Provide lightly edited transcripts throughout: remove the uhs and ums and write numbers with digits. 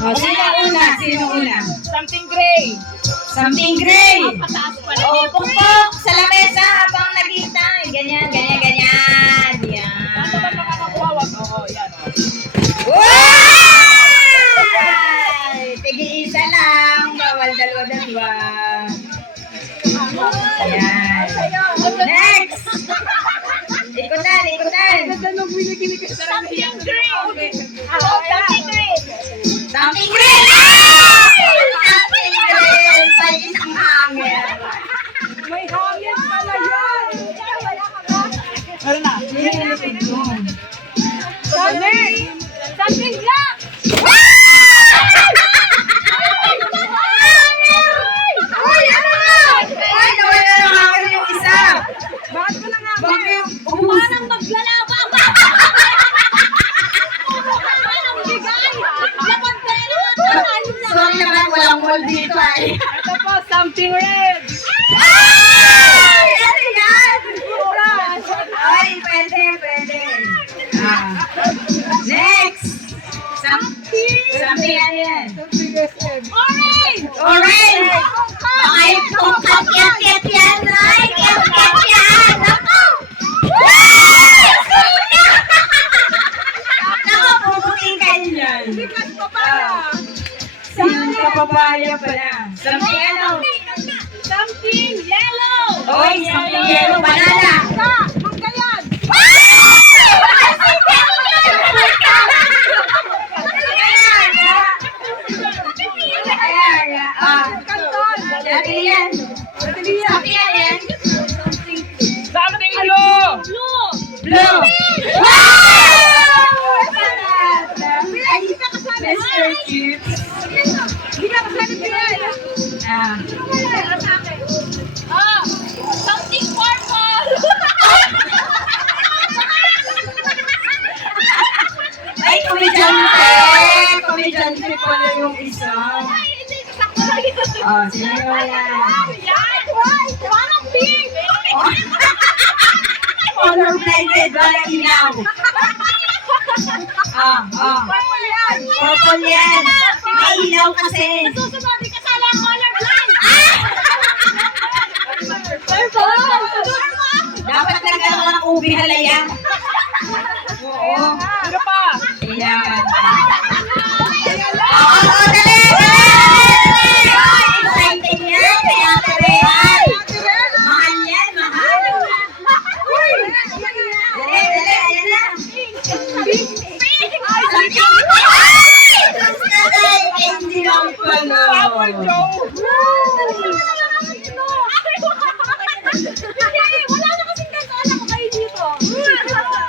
Oh, sino una? Sino una? Something gray. Something gray. Pataas pala. Oh, pukpok sa lamesa habang naghihintay. Ganyan, ganyan, ganyan. Yan. Ano ba makakakuha? Oo, yan. Wow! Tig-iisa lang. Bawal dalawa-dalawa. Ayan. Next! Ikutan, ikutan. Something green. Something green. Something green! Something green! Sa isang hangin. May hangin pala yan. Meron na. Something black. Ay, ano nga? Ay, nawala na hangin yung isa. Bakit mo na nga? Bakit yung Parang maglalaba ba? Parang bigay. Laman pera. sorry naman, walang wall dito ay. Ito po, something red. Ay! Ano yan? Ay, pwede, pwede. Ah. Next! Something ano yan? Orange. Orange! Baka yung tungkat yan, Ray! Kiyat yan! Ako! Ako, pupukin kayo yan. Bigas pa pala. Sino ka papaya pala? Something ano? Something yellow. Oy, something yellow, banana! Manggayan. Kanton. Dati yan. Something yan. Something blue. Blue. Blue. Ay, hindi ka kasali. Mr. Chips. Hindi ka kasali, Piray. Ah. Ah, something purple. Ay, komedyante! Komedyante pala yung isa. Oh, sino yan? Yan. Parang pink. Color blinded, walang ilaw. Purple yan. Purple yan. May ilaw kasi. Nasusunod, di kasali ang color blind. Dapat nagkaroon ng ubi halaya. Oo. Ano pa? Ayan. Oo, dali! Exciting yan, kaya tarehan. Mahal yan, mahal. Dali, dali, ayan na. Hindi lang pala. Bubble Joe. Wala na kasing kasala ko kayo dito.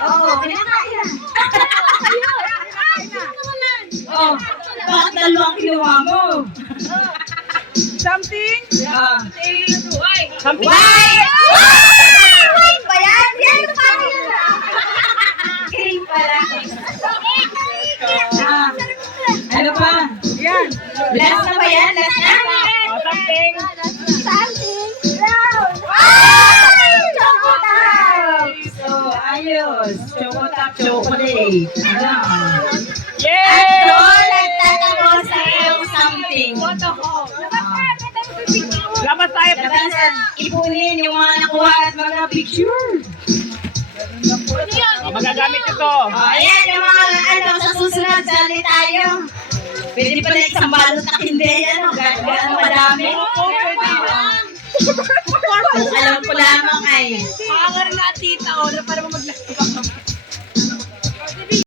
Oo, kinakain. Oh, bakit dalawang kinuha mo? Something? Yeah. Something. White! White ba yan? Yan pa yan. Green pala. Ah, ano pa? Yan. Last na ba yan? Last na? Oh, something. So, ayos. Chocotop chocolate. Ano? Yay! At doon nagtatapos sa iyong something. Labas tayo. Labas at ipunin yung mga nakuha at mga picture. Oh, magagamit ito. Ayan, yung mga ano, sa susunod, sali tayo. Pwede pa na isang balot na hindi, ano, gano'n madami. Alam ko lamang ay. Pangar na tita, o, na para maglaki.